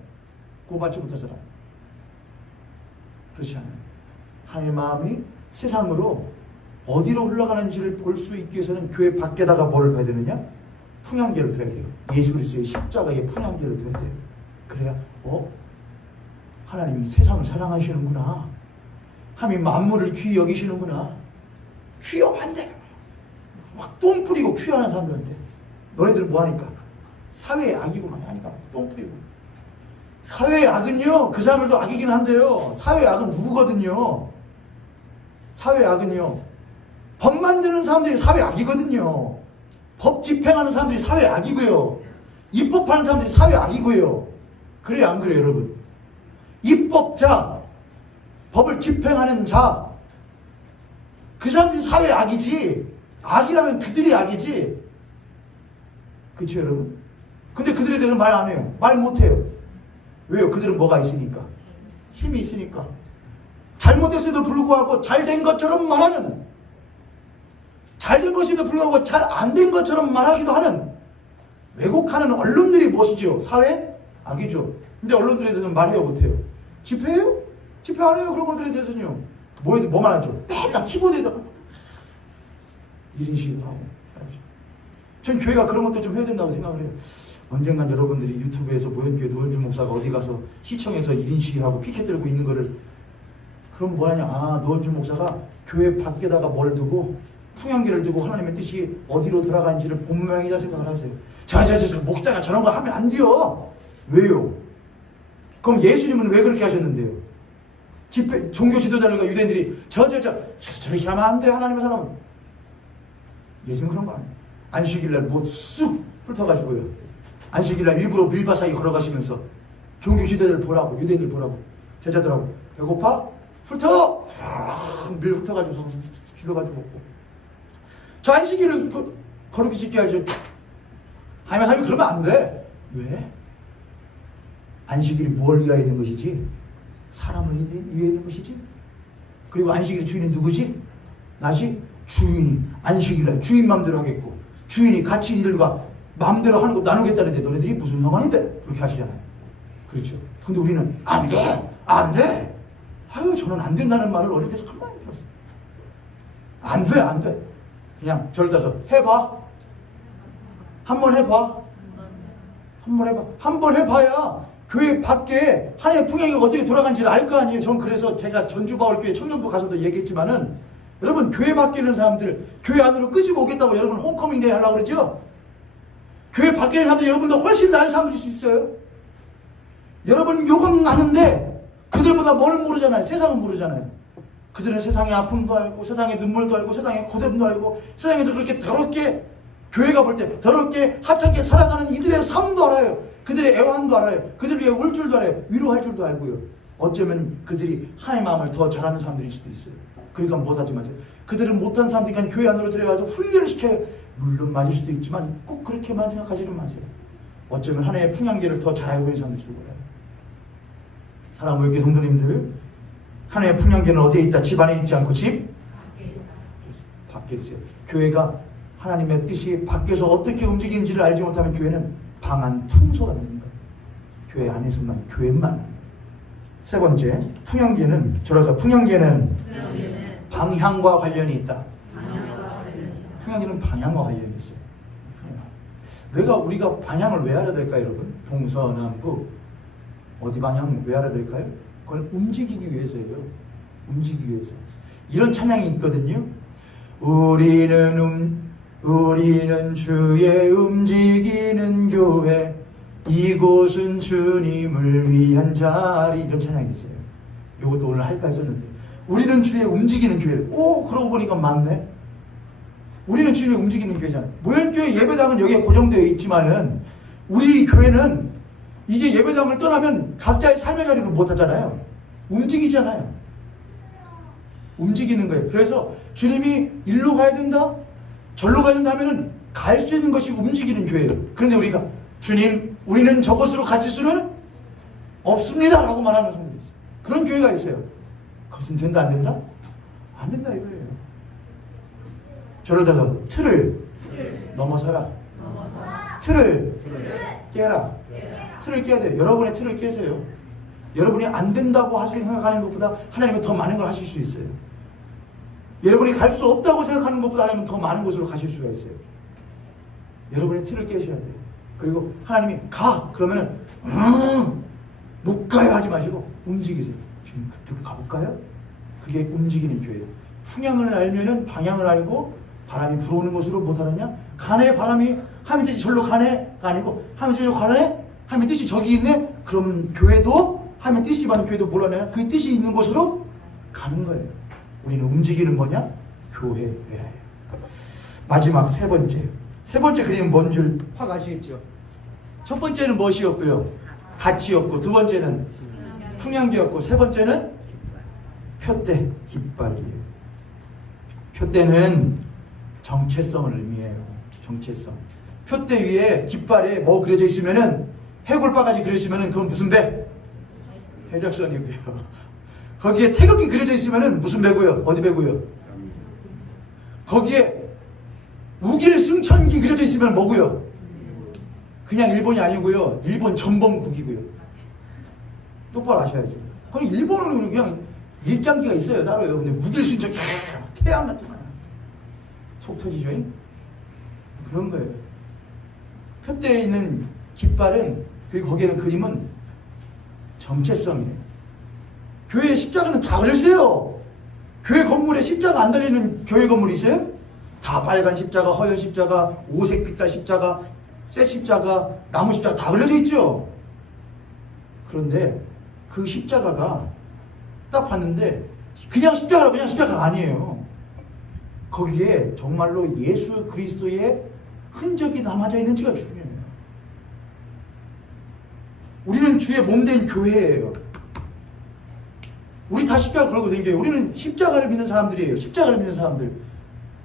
구원받지 못할 사람. 그렇지 않아요. 하나님의 마음이 세상으로 어디로 흘러가는지를 볼 수 있기 위해서는 교회 밖에다가 뭐를 둬야 되느냐? 풍향계를 둬야 돼요. 예수 그리스도의 십자가에 풍향계를 둬야 돼요. 그래야 하나님이 세상을 사랑하시는구나. 하나님 만물을 귀히 여기시는구나. 귀여한데 막 똥 뿌리고 귀하는 사람들한테 너네들은 뭐하니까? 사회의 악이고 많이 하니까 똥 뿌리고. 사회의 악은요, 그 사람들도 악이긴 한데요, 사회의 악은 누구거든요? 사회의 악은요, 법 만드는 사람들이 사회 악이거든요. 법 집행하는 사람들이 사회 악이고요. 입법하는 사람들이 사회 악이고요. 그래요, 안 그래요, 여러분? 입법자, 법을 집행하는 자, 그 사람들이 사회 악이지. 악이라면 그들이 악이지. 그렇죠, 여러분? 근데 그들에 대해서 말 안 해요. 말 못 해요. 왜요? 그들은 뭐가 있으니까? 힘이 있으니까. 잘못했음에도 불구하고 잘된 것처럼 말하는, 잘된 것임에도 불구하고 잘 안 된 것처럼 말하기도 하는, 왜곡하는 언론들이 무엇이죠? 사회? 악이죠. 근데 언론들에 대해서는 말해요, 못해요? 집회해요? 집회 안 해요, 그런 것들에 대해서는요. 뭐만 하죠? 맨날 키보드에다가 1인씩 하고. 전 교회가 그런 것도 좀 해야 된다고 생각을 해요. 언젠간 여러분들이 유튜브에서 모형교회 노현주 목사가 어디 가서 시청에서 1인 시위하고 피켓 들고 있는 거를, 그럼 뭐하냐? 노현주 목사가 교회 밖에다가 뭘 두고 풍향계를 두고 하나님의 뜻이 어디로 들어가는지를 본 모양이다 생각을 하세요. 저 목사가 저런 거 하면 안 돼요. 왜요? 그럼 예수님은 왜 그렇게 하셨는데요? 집회 종교 지도자들과 유대인들이 저렇게 하면 안 돼, 하나님의 사람은. 예수는 그런 거 아니에요. 안식일날 뭐 쑥 훑어가지고요, 안식일날 일부러 밀바사히 걸어가시면서 종교 지도자들 보라고, 유대인들 보라고, 제자들하고 배고파? 훑어! 밀 훑어가지고 길러가지고 먹고. 저 안식일을 거룩히 지켜야죠. 하나님이 그러면 안 돼. 왜? 안식일이 뭘 위하여 있는 것이지? 사람을 위해 있는 것이지? 그리고 안식일의 주인이 누구지? 나지? 주인이 안식일날 주인 맘대로 하겠고, 주인이 같이 이들과 맘대로 하는 거 나누겠다는데 너네들이 무슨 상관인데? 그렇게 하시잖아요. 그렇죠. 근데 우리는 안 돼! 안 돼! 아유, 저는 안 된다는 말을 어릴 때 참 많이 들었어요. 안 돼, 안 돼. 그냥 저를 따서 해봐. 한번 해봐. 한번 해봐. 한번 해봐야 교회 밖에 하나님의 풍향이 어떻게 돌아가는지를 알 거 아니에요. 전 그래서 제가 전주바울교회 청년부 가서도 얘기했지만은 여러분 교회 밖에 있는 사람들 교회 안으로 끄집어 오겠다고 여러분 홈커밍 데이 하려고 그러죠? 교회 밖에 있는 사람들이 여러분보다 훨씬 나은 사람들일 수 있어요. 여러분 욕은 아는데 그들보다 뭘 모르잖아요. 세상은 모르잖아요. 그들은 세상의 아픔도 알고 세상의 눈물도 알고 세상의 고됨도 알고 세상에서 그렇게 더럽게 교회가 볼 때 더럽게 하찮게 살아가는 이들의 삶도 알아요. 그들의 애환도 알아요. 그들 위해 울 줄도 알아요. 위로할 줄도 알고요. 어쩌면 그들이 하나님의 마음을 더 잘하는 사람들일 수도 있어요. 그러니까 못하지 마세요. 그들은 못한 사람들이 교회 안으로 들어가서 훈련을 시켜요. 물론 맞을 수도 있지만 꼭 그렇게만 생각하지는 마세요. 어쩌면 하나님의 풍향계를 더 잘 알고 있는 사람들일 수도 있어요. 사랑하는 교회 성도님들, 하나님의 풍향계는 어디에 있다? 집 안에 있지 않고 집 밖에 있어요. 교회가 하나님의 뜻이 밖에서 어떻게 움직이는지를 알지 못하면 교회는 방한 퉁소가 되는 거예요. 교회 안에서만 교회만. 세 번째, 풍향계는 방향과 관련이 있다. 풍향계는 방향과 관련이 있어요. 왜가 우리가 방향을 왜 알아야 될까요, 여러분? 동서남북 어디 방향 왜 알아야 될까요? 그건 움직이기 위해서예요. 움직이기 위해서. 이런 찬양이 있거든요. 우리는 주의 움직이는 교회, 이곳은 주님을 위한 자리. 이런 찬양이 있어요. 이것도 오늘 할까 했었는데, 우리는 주의 움직이는 교회. 오, 그러고 보니까 맞네. 우리는 주님의 움직이는 교회잖아요. 모현교회 예배당은 여기에 고정되어 있지만은 우리 교회는 이제 예배당을 떠나면 각자의 삶의 자리로 못 하잖아요. 움직이잖아요. 움직이는 거예요. 그래서 주님이 일로 가야 된다, 절로 가야 된다 하면은 갈 수 있는 것이 움직이는 교회예요. 그런데 우리가 주님, 우리는 저것으로 갇힐 수는 없습니다 라고 말하는 사람들이 있어요. 그런 교회가 있어요. 그것은 된다 안 된다? 안 된다 이거예요. 저를 들어서 틀을 넘어서라. 틀을 깨라. 틀을 깨야 돼요. 여러분의 틀을 깨세요. 여러분이 안 된다고 생각하는 것보다 하나님은 더 많은 걸 하실 수 있어요. 여러분이 갈 수 없다고 생각하는 것보다 하나님은 더 많은 곳으로 가실 수가 있어요. 여러분의 틀을 깨셔야 돼요. 그리고 하나님이 가! 그러면은 못 가요 하지 마시고 움직이세요. 주님 그쪽으로 가볼까요? 그게 움직이는 교회예요. 풍향을 알면은 방향을 알고 바람이 불어오는 곳으로 못 하느냐? 가네 바람이 하나님 뜻이 절로 가네가 아니고 하나님 뜻이 가네? 하나님 뜻이 저기 있네? 그럼 교회도 하나님 뜻이 많은 교회도 몰라내요. 그 뜻이 있는 곳으로 가는 거예요. 우리는 움직이는 뭐냐? 교회예요. 마지막 세 번째 그림은 뭔 줄 확 아시겠죠? 첫 번째는 무엇이었고요? 가치였고, 두 번째는 풍향계였고, 세 번째는 표대, 깃발이에요. 표대는 정체성을 의미해요. 정체성. 표대 위에 깃발에 뭐 그려져 있으면은 해골바가지 그려져 있으면은 그건 무슨 배? 해적선이고요. 거기에 태극기 그려져 있으면은 무슨 배고요? 어디 배고요? 거기에 우길승천기 그려져 있으면 뭐고요? 그냥 일본이 아니고요. 일본 전범국이고요. 똑바로 아셔야죠. 거기 일본은 그냥 일장기가 있어요. 따로요. 근데 우길승천기 태양 같은 거 속 터지죠? 그런 거예요. 표대에 있는 깃발은, 그리고 거기에는 그림은 정체성이에요. 교회에 십자가는 다 걸려있어요. 교회 건물에 십자가 안 달리는 교회 건물 있어요? 다 빨간 십자가, 허연 십자가, 오색 빛깔 십자가, 쇠 십자가, 나무 십자가 다 걸려져 있죠. 그런데 그 십자가가 딱 봤는데 그냥 십자가라 그냥 십자가가 아니에요. 거기에 정말로 예수 그리스도의 흔적이 남아져 있는지가 중요해요. 우리는 주의 몸된 교회예요. 우리 다 십자가 걸고 다녀요. 우리는 십자가를 믿는 사람들이에요. 십자가를 믿는 사람들.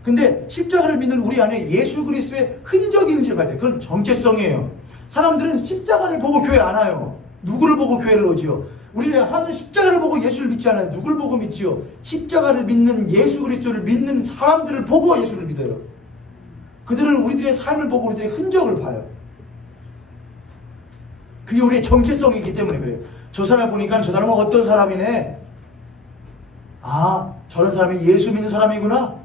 근데 십자가를 믿는 우리 안에 예수 그리스도의 흔적이 있는지를 봐야 돼요. 그건 정체성이에요. 사람들은 십자가를 보고 교회 안 와요. 누구를 보고 교회를 오지요? 우리는 사람들은 십자가를 보고 예수를 믿지 않아요. 누굴 보고 믿지요? 십자가를 믿는 예수 그리스도를 믿는 사람들을 보고 예수를 믿어요. 그들은 우리들의 삶을 보고 우리들의 흔적을 봐요. 그게 우리의 정체성이기 때문에 그래요. 저 사람을 보니까 저 사람은 어떤 사람이네. 아, 저런 사람이 예수 믿는 사람이구나.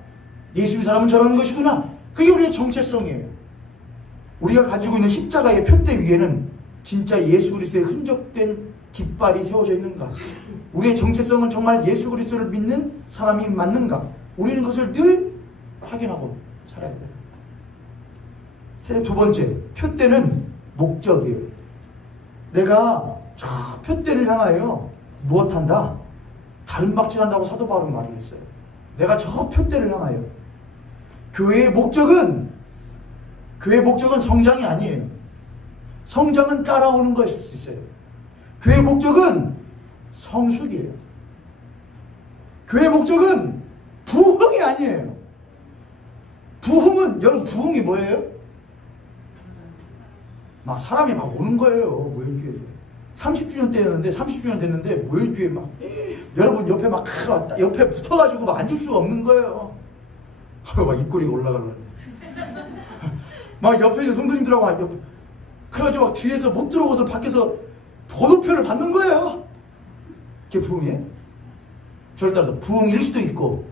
예수 믿는 사람은 저런 것이구나. 그게 우리의 정체성이에요. 우리가 가지고 있는 십자가의 표대 위에는 진짜 예수 그리스도의 흔적된 깃발이 세워져 있는가? 우리의 정체성은 정말 예수 그리스도를 믿는 사람이 맞는가? 우리는 그것을 늘 확인하고 살아야 돼요. 두 번째, 표대는 목적이에요. 내가 저 표대를 향하여 무엇한다? 다른 박질한다고 사도 바울은 말을 했어요. 내가 저 표대를 향하여. 교회의 목적은 성장이 아니에요. 성장은 따라오는 것일 수 있어요. 교회의 목적은 성숙이에요. 교회의 목적은 부흥이 아니에요. 여러분 부흥이 뭐예요? 막 사람이 막 오는 거예요. 모형교회 30주년 때였는데 30주년 됐는데 모형교회 막 여러분 옆에 막 옆에 붙어가지고 막 앉을 수가 없는 거예요. 막 입꼬리가 올라가려고 막 옆에 성도님들하고 막 옆에 그래가지고 막 뒤에서 못 들어오고서 밖에서 보도표를 받는 거예요. 그게 부흥이에요? 저를 따라서 부흥일 수도 있고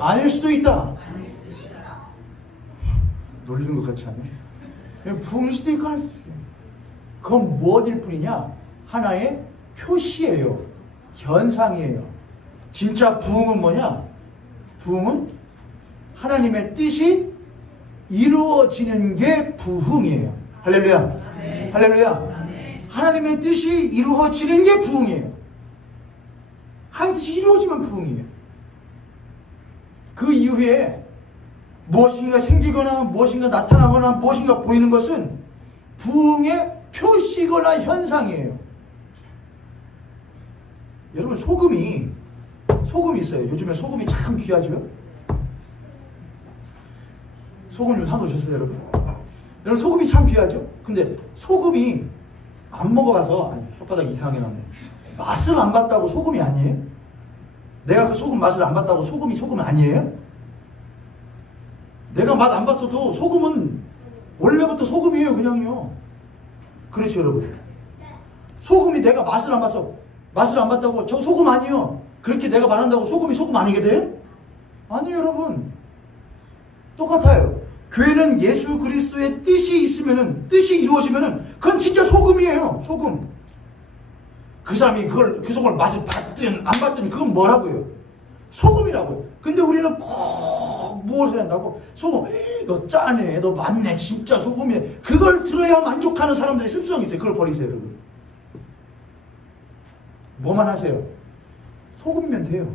아닐 수도 있다. 놀리는 것 같지 않아요? 부흥일 수도 있고 아닐 수도 있고. 그건 무엇일 뿐이냐? 하나의 표시예요. 현상이에요. 진짜 부흥은 뭐냐? 부흥은 하나님의 뜻이 이루어지는 게 부흥이에요. 할렐루야. 아멘. 할렐루야. 아멘. 하나님의 뜻이 이루어지는 게 부흥이에요. 하나님의 뜻이 이루어지면 부흥이에요. 그 이후에 무엇인가 생기거나 무엇인가 나타나거나 무엇인가 보이는 것은 부흥의 표시거나 현상이에요. 여러분 소금이 있어요. 요즘에 소금이 참 귀하죠. 소금 좀 사놓으셨어요, 여러분? 여러분 소금이 참 귀하죠? 근데 소금이 안 먹어봐서 혓바닥 이상하게 나네. 맛을 안 봤다고 소금이 아니에요? 내가 그 소금 맛을 안 봤다고 소금이 소금 아니에요? 내가 맛 안 봤어도 소금은 원래부터 소금이에요, 그냥요. 그렇죠, 여러분? 소금이 내가 맛을 안 봤다고 저 소금 아니에요. 그렇게 내가 말한다고 소금이 소금 아니게 돼요? 아니에요, 여러분. 똑같아요. 교회는 예수 그리스도의 뜻이 이루어지면은 그건 진짜 소금이에요. 소금. 그 사람이 그 소금을 맛을 봤든 안 봤든 그건 뭐라고요? 소금이라고요. 근데 우리는 꼭 무엇을 한다고? 소금. 너 짜네. 너 맞네. 진짜 소금이네. 그걸 들어야 만족하는 사람들의 습성이 있어요. 그걸 버리세요, 여러분. 뭐만 하세요? 소금이면 돼요.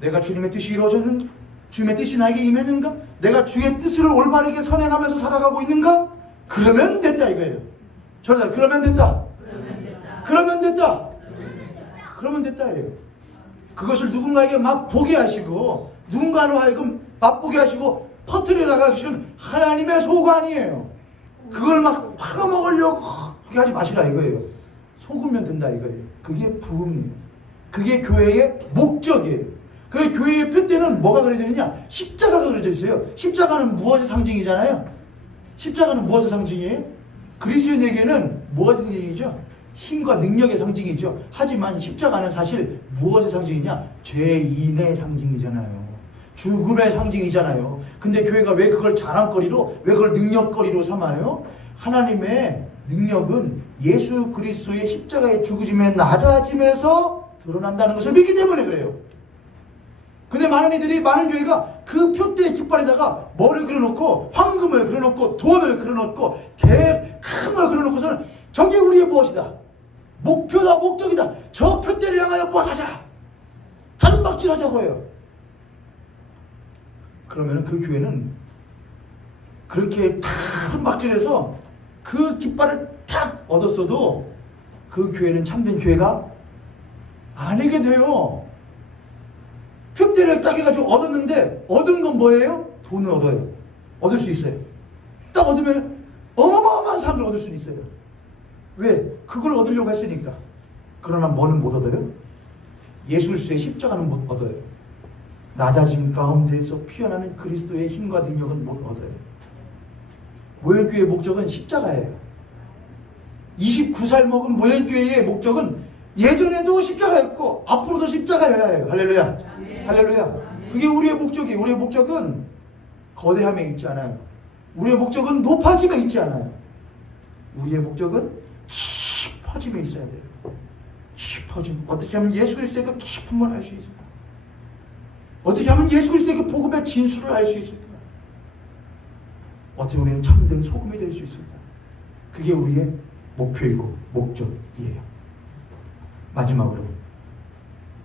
내가 주님의 뜻이 이루어졌는가? 주님의 뜻이 나에게 임했는가? 내가 주의 뜻을 올바르게 선행하면서 살아가고 있는가? 그러면 됐다 이거예요. 저러다 그러면 됐다. 그러면 됐다예요. 그것을 누군가에게 막 보게 하시고 누군가로 하여금 맛보게 하시고 퍼뜨려 나가시는 하나님의 소관이에요. 그걸 막 팔아먹으려고 그렇게 하지 마시라 이거예요. 속으면 된다 이거예요. 그게 부흥이에요. 그게 교회의 목적이에요. 그래서 교회의 표대는 뭐가 그려져 있느냐? 십자가가 그려져 있어요. 십자가는 무엇의 상징이잖아요. 십자가는 무엇의 상징이에요? 그리스도인에게는 무엇의 상징이죠? 힘과 능력의 상징이죠. 하지만 십자가는 사실 무엇의 상징이냐? 죄인의 상징이잖아요. 죽음의 상징이잖아요. 근데 교회가 왜 그걸 자랑거리로, 왜 그걸 능력거리로 삼아요? 하나님의 능력은 예수 그리스도의 십자가의 죽으심에 낮아짐에서 드러난다는 것을 믿기 때문에 그래요. 근데 많은 교회가 그 표대의 깃발에다가 뭐를 그려놓고 황금을 그려놓고 돈을 그려놓고 큰 걸 그려놓고서는 저게 우리의 무엇이다. 목표다, 목적이다. 저 표대를 향하여 무엇하자. 다른 박질하자고 해요. 그러면 그 교회는 그렇게 다른 박질해서 그 깃발을 탁 얻었어도 그 교회는 참된 교회가 아니게 돼요. 표대를 딱 해가지고 얻었는데 얻은 건 뭐예요? 돈을 얻어요. 얻을 수 있어요. 딱 얻으면 어마어마한 삶을 얻을 수 있어요. 왜? 그걸 얻으려고 했으니까. 그러나 뭐는 못 얻어요? 예수 그리스도의 십자가는 못 얻어요. 낮아짐 가운데에서 피어나는 그리스도의 힘과 능력은 못 얻어요. 모형교회의 목적은 십자가예요. 29살 먹은 모형교회의 목적은 예전에도 십자가였고 앞으로도 십자가여야 해요. 할렐루야. 아멘. 할렐루야. 아멘. 그게 우리의 목적이에요. 우리의 목적은 거대함에 있지 않아요. 우리의 목적은 높아짐에 있지 않아요. 우리의 목적은 깊어짐에 있어야 돼요. 깊어짐. 어떻게 하면 예수 그리스도의 그 깊음을 알 수 있을까? 어떻게 하면 예수 그리스도의 그 복음의 진수를 알 수 있을까? 어떻게 우리는 참된 소금이 될 수 있을까? 그게 우리의 목표이고 목적이에요. 마지막으로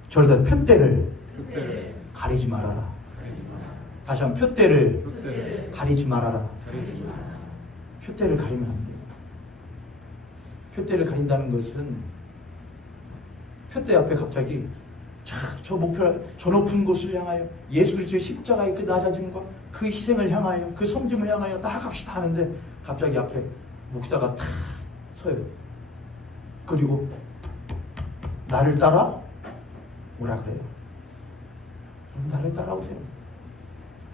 저를 표대를 가리지 말아라. 다시 한번 표대를 가리지 말아라. 표대를 가리면 안 돼요. 표대를 가린다는 것은 표대 앞에 갑자기 저 목표를 저 높은 곳을 향하여 예수 그리스도의 십자가의 그 낮아짐과 그 희생을 향하여 그 섬김을 향하여 나아갑시다 하는데 갑자기 앞에 목사가 탁 서요. 그리고 나를 따라 오라 그래요. 그럼 나를 따라오세요.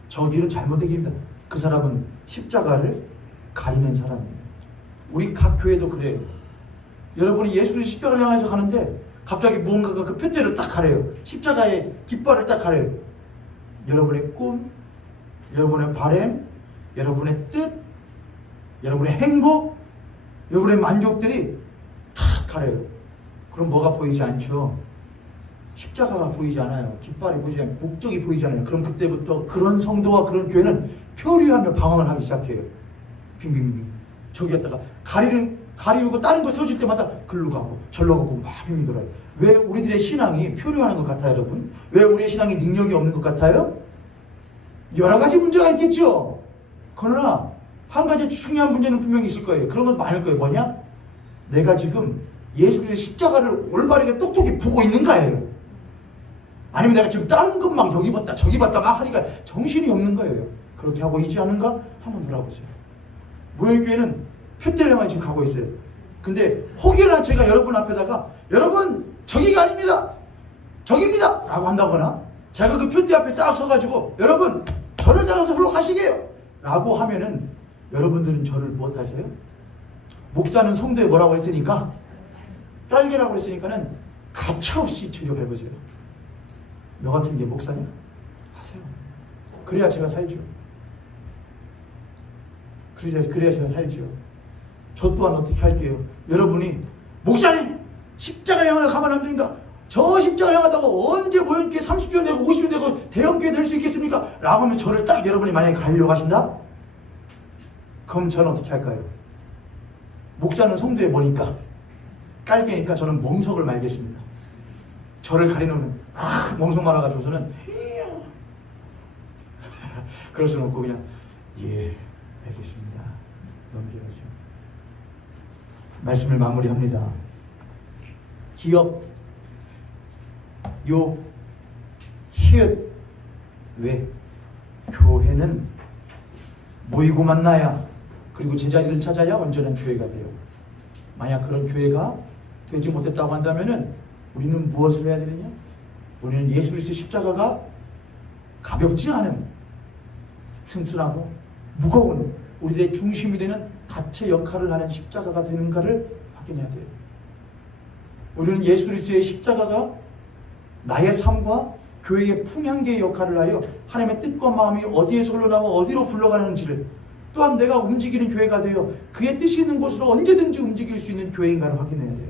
저 길은 잘못된 길입니다. 그 사람은 십자가를 가리는 사람이에요. 우리 각 교회도 그래요. 여러분이 예수 그리스도의 십자가를 향해서 가는데 갑자기 무언가가 그 표대를 딱 가려요. 십자가의 깃발을 딱 가려요. 여러분의 꿈, 여러분의 바람, 여러분의 뜻, 여러분의 행복, 여러분의 만족들이 탁 가려요. 그럼 뭐가 보이지 않죠? 십자가가 보이지 않아요. 깃발이 보이지 않아요. 목적이 보이지 않아요. 그럼 그때부터 그런 성도와 그런 교회는 표류하며 방황을 하기 시작해요. 빙빙빙. 저기 갔다가 가리우고 다른 거 세워질 때마다 글로 가고 절로 가고 막 빙빙 돌아요. 왜 우리들의 신앙이 표류하는 것 같아요, 여러분? 왜 우리의 신앙이 능력이 없는 것 같아요? 여러 가지 문제가 있겠죠. 그러나 한 가지 중요한 문제는 분명히 있을 거예요. 그런 건 많을 거예요. 뭐냐? 내가 지금 예수 그리스도의 십자가를 올바르게 똑똑히 보고 있는가예요. 아니면 내가 지금 다른 것 막 여기 봤다 저기 봤다 막 하니까 정신이 없는 거예요. 그렇게 하고 있지 않은가? 한번 돌아보세요. 모형교회는 표대를 향해 지금 가고 있어요. 근데 혹여나 제가 여러분 앞에다가 여러분 저기가 아닙니다 저기입니다 라고 한다거나 제가 그 표대 앞에 딱 서가지고 여러분 저를 따라서 흘러가시게요 라고 하면은 여러분들은 저를 무엇 하세요? 목사는 성도에 뭐라고 했으니까 딸기라고 했으니까는 가차없이 출력해보세요. 너 같은 게 목사냐? 하세요. 그래야 제가 살죠. 그래야 제가 살죠. 저 또한 어떻게 할게요? 여러분이 목사님 십자가 향해 가면 안 됩니다. 저 십자가 향하다가 언제 모형교회 30년 되고 50년 되고 대형교회 될 수 있겠습니까? 라고 하면 저를 딱 여러분이 만약에 가려고 하신다? 그럼 저는 어떻게 할까요? 목사는 성도에 뭐니까? 깔개니까 저는 멍석을 말겠습니다. 저를 가리는 멍석 말아가지고서는 그럴 수는 없고 그냥 예 알겠습니다 넘겨야죠. 말씀을 마무리합니다. 기업 요 히읗 왜 교회는 모이고 만나야 그리고 제자리를 찾아야 온전한 교회가 돼요. 만약 그런 교회가 되지 못했다고 한다면은 우리는 무엇을 해야 되느냐? 우리는 예수 그리스도의 십자가가 가볍지 않은 튼튼하고 무거운 우리의 중심이 되는 다체 역할을 하는 십자가가 되는가를 확인해야 돼요. 우리는 예수 그리스도의 십자가가 나의 삶과 교회의 풍향계의 역할을 하여 하나님의 뜻과 마음이 어디에서 흘러나와 어디로 흘러가는지를 또한 내가 움직이는 교회가 되어 그의 뜻이 있는 곳으로 언제든지 움직일 수 있는 교회인가를 확인해야 돼요.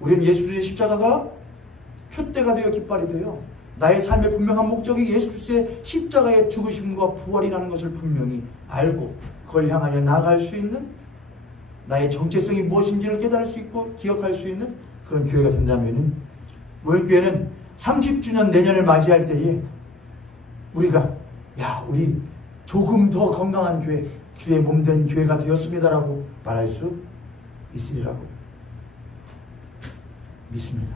우리는 예수 그리스도의 십자가가 표대가 되어 깃발이 되어 나의 삶의 분명한 목적이 예수 그리스도의 십자가의 죽으심과 부활이라는 것을 분명히 알고 그걸 향하여 나아갈 수 있는 나의 정체성이 무엇인지를 깨달을 수 있고 기억할 수 있는 그런 교회가 된다면 모형교회는 30주년 내년을 맞이할 때에 우리가 우리 조금 더 건강한 교회 주의 몸된 교회가 되었습니다라고 말할 수 있으리라고 믿습니다.